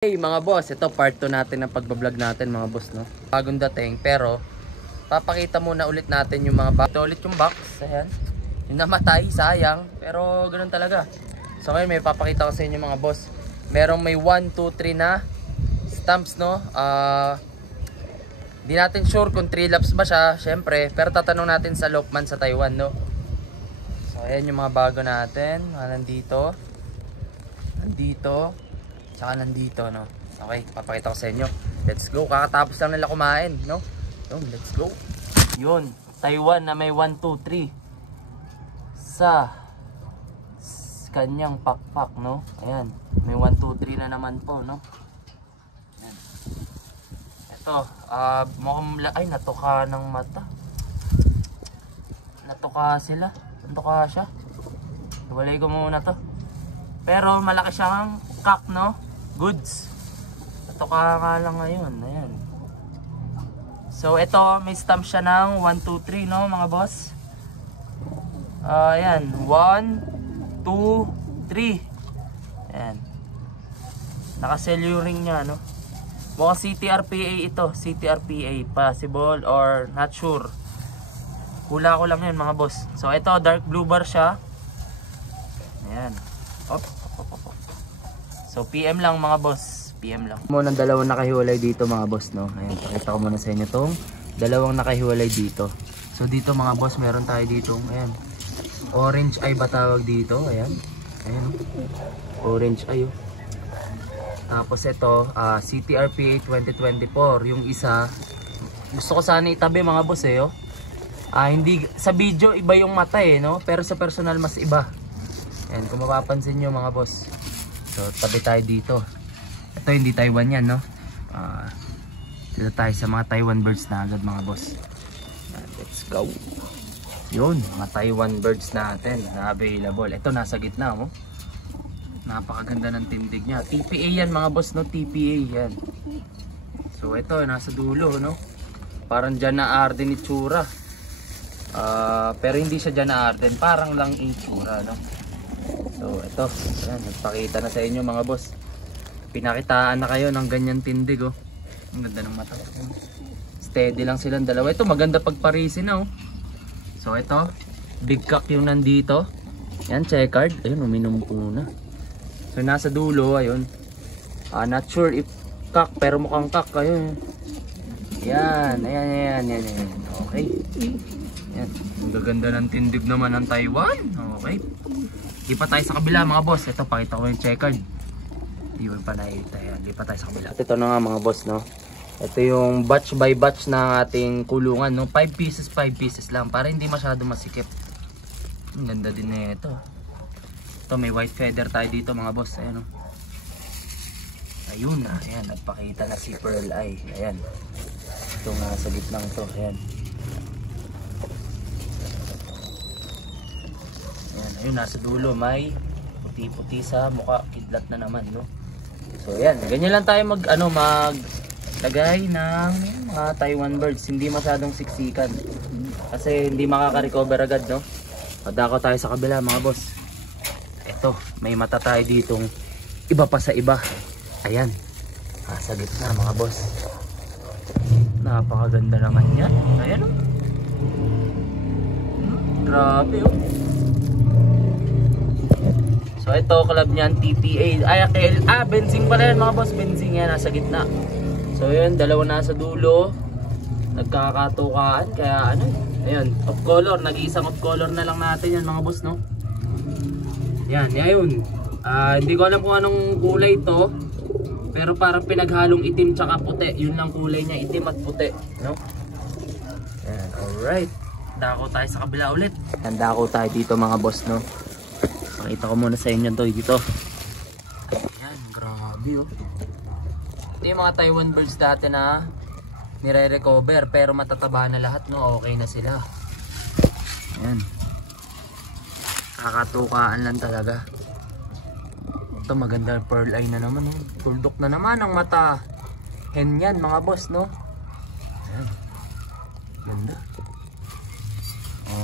Hey mga boss, ito part 2 natin ng pagbablog natin mga boss, no? Bagong dating, pero papakita muna ulit natin yung mga box. Ito ulit yung box, ayan. Yung namatay, sayang, pero ganoon talaga. So ngayon may papakita ko sa inyo mga boss. Merong may 1, 2, 3 na stamps, no? Di natin sure kung 3 laps ba siya, syempre. Pero tatanong natin sa Lokman sa Taiwan, no? So ayan yung mga bago natin. Nandito. Saka nandito, no? Okay, papakita ko sa inyo. Let's go. Kakatapos lang nila kumain, no? Yun, let's go. Yun, Taiwan na may 1, 2, 3 sa kanyang pakpak, no? Ayan, may 1, 2, 3 na naman po, no? Ayan. Ito, mukhang ay natuka ng mata. Natuka sila. Natuka siya. Iwalay ko muna to. Pero malaki siyang kak, no? Goods. Natuka nga lang ngayon. Ayan. So ito, may stamp siya ng 1, 2, 3, no mga boss? Ayan. 1, 2, 3. Ayan. Naka-cellular ring niya, no? Mukhang CTRPA ito. CTRPA. Possible or not sure. Hula ko lang yun mga boss. So ito, dark blue bar siya. Ayan. Op. So PM lang mga boss, PM lang. Muna dalawang nakahiwalay dito mga boss, no. Ayan, pakita ko muna sa inyo tong dalawang nakahiwalay dito. So dito mga boss, meron tayo dito, ayan. Orange eye ba tawag dito? Ayan. Ayan. Orange eye. Oh. Tapos ito, CTRPA 2024, yung isa. Gusto ko sana itabi mga boss oh. Hindi sa video iba yung mata no, pero sa personal mas iba. Ayan, kung mapapansin nyo mga boss. So tabi tayo dito. Ito hindi Taiwan yan, no? Dito tayo sa mga Taiwan birds na agad mga boss. Let's go. Yun, mga Taiwan birds natin na available. Ito nasa gitna, oh. Napakaganda ng tindig niya. TPA yan mga boss, no? TPA yan. So ito nasa dulo, no? Parang dyan na Arden itsura. Pero hindi siya dyan na Arden, parang lang itsura, no? So ito, ayan, nagpakita na sa inyo mga boss. Pinakitaan na kayo ng ganyan tindig, oh. Ang ganda ng mata. Steady lang silang dalawa. Ito maganda pagparisin, oh. So ito, big cock yung nandito. Yan, checkered. Ayun, uminom ko muna. So nasa dulo, ayun. Not sure if cock, pero mukhang cock. Ayun. Yan, ayan. Okay. Yan, ang gaganda ng tindig naman ng Taiwan. Okay. Di pa tayo sa kabila mga boss. Ito, pakita ko yung checkered. Di pa tayo sa kabila. Ito na nga mga boss, no? Ito yung batch by batch na ating kulungan, no? 5 pieces lang. Para hindi masyado masikip. Ang ganda din na ito. Ito, may white feather tayo dito mga boss. Ayan, no? Ayun na. Ayan, nagpakita na si Pearl Eye. Ayan. Ito nga sa gitnang to. Ayan. Ayun, nasa dulo may puti-puti sa mukha, kidlat na naman, no? So ayan, ganyan lang tayo maglagay ng mga Taiwan birds, hindi masyadong siksikan kasi hindi makaka-recover agad, no? Padako tayo sa kabila mga boss. Ito, may mata tayo ditong iba pa sa iba. Ayan, sa gitna mga boss. Napakaganda naman yan. Ayan, oh. Grabe, oh. So ito, club niyan, TPA. Benzing pala yan mga boss. Benzing yan, nasa gitna. So yun, dalawa nasa dulo. Nagkakatukaan. Kaya ano, ayun, off color. Nag-iisang off color na lang natin yan mga boss, no? Yan, yun. Hindi ko alam kung anong kulay ito. Pero parang pinaghalong itim tsaka puti. Yun lang kulay niya, itim at puti, no? Yan, alright. Dako tayo sa kabila ulit. Dako tayo dito mga boss, no? Pakita ko muna sa inyo to dito. Ayan, grabe, oh. Ito yung mga Taiwan birds dati na nire-recover pero matataba na lahat, no? Okay na sila. Ayan. Kakatukaan lang talaga. Ito maganda, pearl eye na naman, oh. Tuldok na naman ang mata. Hen yan mga boss, no? Ayan. Ganda.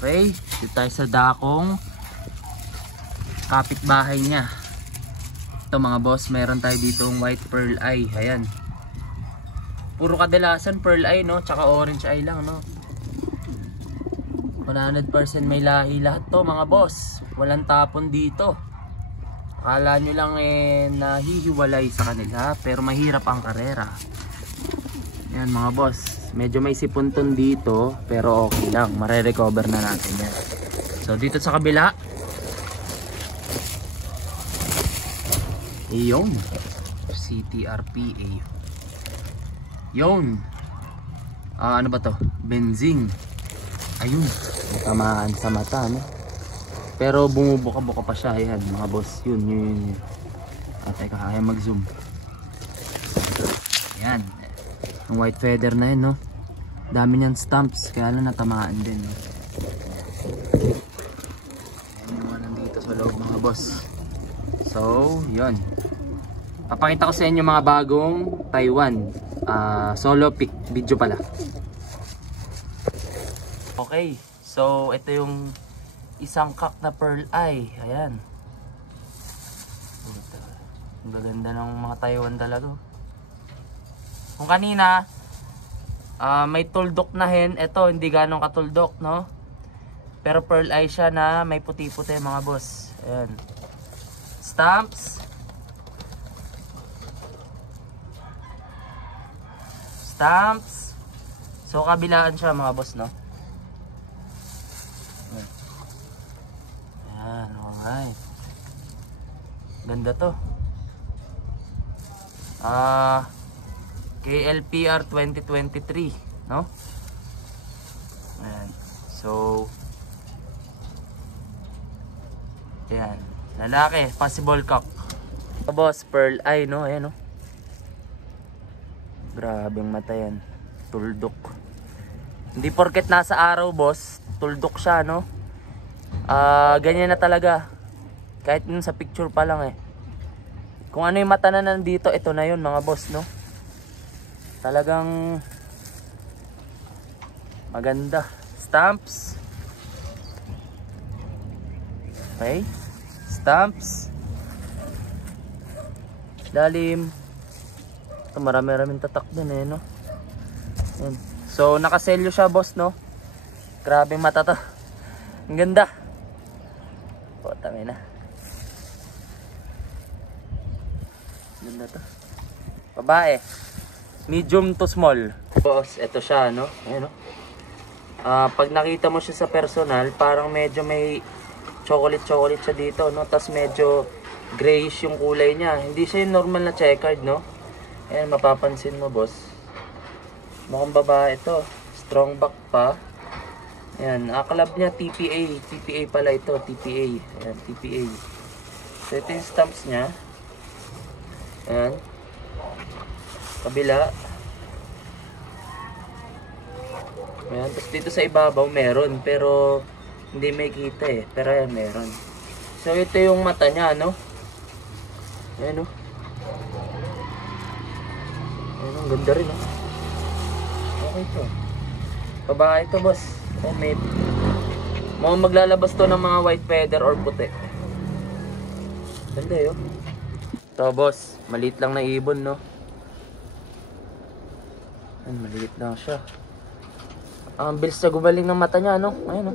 Okay, dito tayo sa dakong kapitbahay niya. Ito mga boss, meron tayo ditong white pearl eye. Ayan. Puro kadalasan pearl eye, no? Tsaka orange eye lang, no? 100% may lahi lahat to mga boss. Walang tapon dito. Akala nyo lang nahihiwalay sa kanila, pero mahirap ang karera. Ayan mga boss, medyo may sipunton dito, pero okay lang, mare-recover na natin yan. So dito sa kabila, yung CTRPA. Yun. Ano ba to? Benzing. Ayun. Matamaan sa mata, no? Pero bumubuka-buka pa siya. Ayan, mga boss. Yun. Teka, kaya mag-zoom. Ayan. Yung white feather na yun, no? Dami niyan stamps. Kaya lang natamaan din, no? Ayan yung mga nandito sa loob, mga boss. So, yun. Papakita ko sa inyo mga bagong Taiwan solo pic video pala. Okay, so ito yung isang cock na pearl eye. Ayan. Ang gaganda ng mga Taiwan talaga. Kung kanina may tuldok na hen, ito hindi ganong katuldok, no? Pero pearl eye siya na may puti-puti mga boss. Ayan. Stamps. So kabilaan siya mga boss, no? Ayan, alright. Ganda to. KLPR 2023, no? Ayan. So ayan. Lalaki, possible cock. Boss, pearl eye, no? Ayan, no? Grabeng mata yan. Tuldok. Hindi porket nasa araw, boss, tuldok siya, no? Ganyan na talaga. Kahit yun sa picture pa lang, eh. Kung ano yung mata na nandito, ito na yun, mga boss, no? Talagang maganda. Stamps. Okay. Stamps. Lalim. Ito, marami-raming tatak dun, eh, no? Yan. So nakaselyo siya, boss, no? Grabe mata to. Ang ganda. O, tami na. Ganda to. Babae. Medium to small. Boss, ito siya, no? Ayan, no? Pag nakita mo siya sa personal, parang medyo may chocolate siya dito, no? Tapos medyo grayish yung kulay niya. Hindi siya yung normal na checkered, no? Ayan, mapapansin mo, boss. Mukhang babae ito. Strong back pa. Ayan, club niya TPA. TPA pala ito, TPA. Ayan, TPA. So ito yung stamps niya. Ayan. Kabila. Ayan, tapos dito sa ibabaw meron, pero hindi may kita, eh. Pero ayan, meron. So ito yung mata niya, no? Ayan, no? Ayan, ang ganda rin, no? Okay to. Babae ito, boss. Oh, may maglalabas to ng mga white feather or puti. Ganda, yun. Ito, boss. Maliit lang na ibon, no? Ayan, maliit lang siya. Ang bilis na gumaling ng mata niya, no? Ayan, no?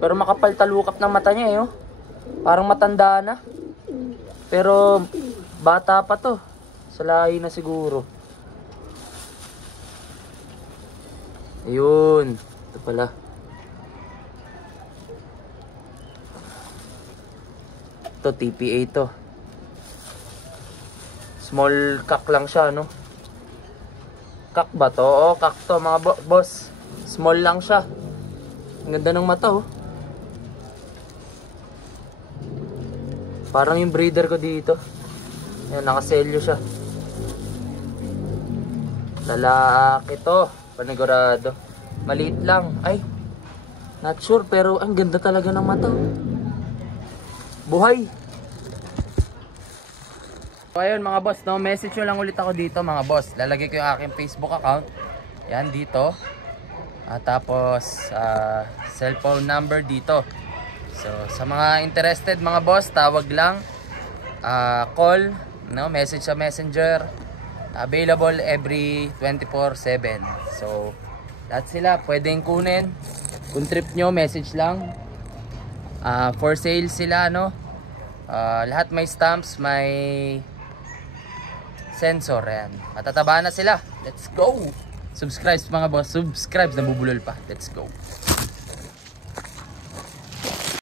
Pero makapal talukap ng mata niya, eh, oh. Parang matanda na. Pero bata pa to. Sa lahi na siguro. Ayun. Ito pala. Ito, TPA to. Small cock lang siya, no? Cock ba to? Oo, cock to, mga boss. Small lang siya. Ang ganda ng mata, oh. Parang yung breeder ko dito. Ayan, nakaselyo siya. Lalaki to. Panigurado. Maliit lang. Ay, not sure, pero ang ganda talaga ng mata. Buhay. So ayun mga boss, no, message nyo lang ulit ako dito mga boss. Lalagay ko yung aking Facebook account. Yan dito. At tapos cellphone number dito. So sa mga interested mga boss, tawag lang. call, no, message sa messenger, available every 24/7. So that's sila, pwedeng kunin kung trip nyo, message lang. For sale sila, no. Lahat may stamps, may sensor, yan. Matataba na sila. Let's go. Subscribe mga boss, subscribe, nabubulol pa. Let's go.